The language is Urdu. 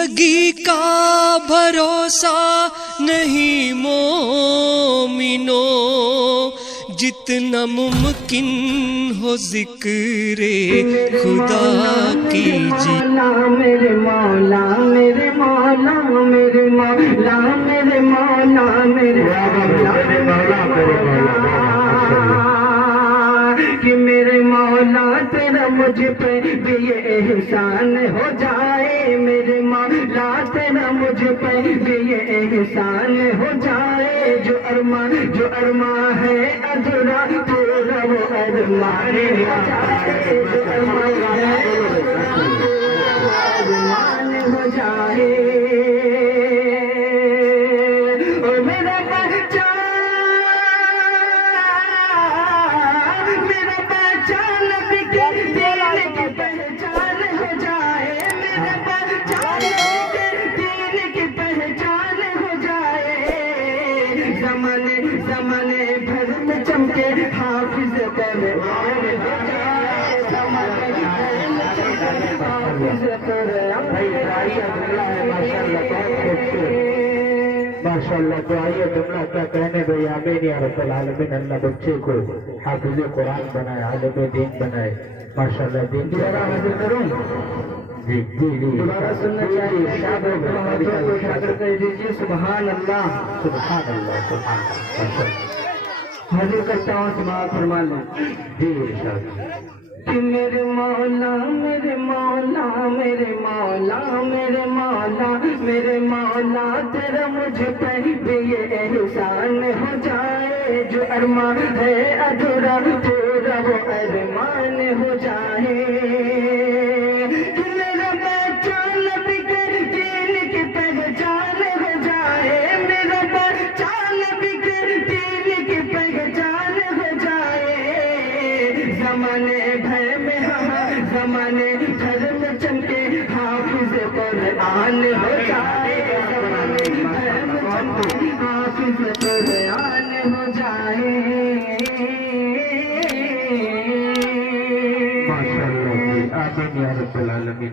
زندگی کا بھروسہ نہیں مومنو، جتنا ممکن ہو ذکر خدا کیجیے۔ میرے مولا میرے مولا میرے مولا میرے مولا میرے کہ میرے مولا تیرا مجھ پہ بھی یہ احسان ہو جائے، میرے مولا تیرا مجھ پہ بھی یہ احسان ہو جائے، جو ارمان ہے ادھورا پورا وہ ارمان ہو جائے، جو ارمان ہے ارمان ہو جائے۔ او میرا بچہ نبی کے دین کی پہچان ہو جائے، میرا بچہ نبی کے دین کی پہچان ہو جائے، زمانے بھر میں چمکے حافظ قرآن ہو جائے، زمانے بھر میں چمکے حافظ قرآن ہو جائے۔ ماشاءاللہ تو آئیے جملہ کیا کہنے بھائی آمین یا رب العالمین، اللہ بچے کو حافظ قرآن بنائے، عالم دین بنائے، ماشاءاللہ دین کی دوبارہ حاضر کروں، جی جی جی دوبارہ سننا چاہیے، شادر کر دیجیے سبحان اللہ سبحان اللہ سبحان اللہ، ماشاءاللہ حاضر کرتا ہوں، سماعت فرما لیں جی ارشاد۔ کہ میرے مولا میرے مولا میرے مولا میرے مولا میرے مولا تیرا مجھ پہ بھی یہ احسان ہو جائے، جو ارمان ہے ادھورا پورا وہ ارمان ہو جائے، کہ میرا بچہ نبی کے دین کی پہچان ہو جائے، میرا بچہ نبی کے دین کی پہچان ہو جائے، زمانے بھر میں چمکے حافظ قرآن ہو جائے، زمانے بھر میں چمکے حافظ قرآن ہو جائے۔ ماشاءاللہ جی آمین یا رب العالمین۔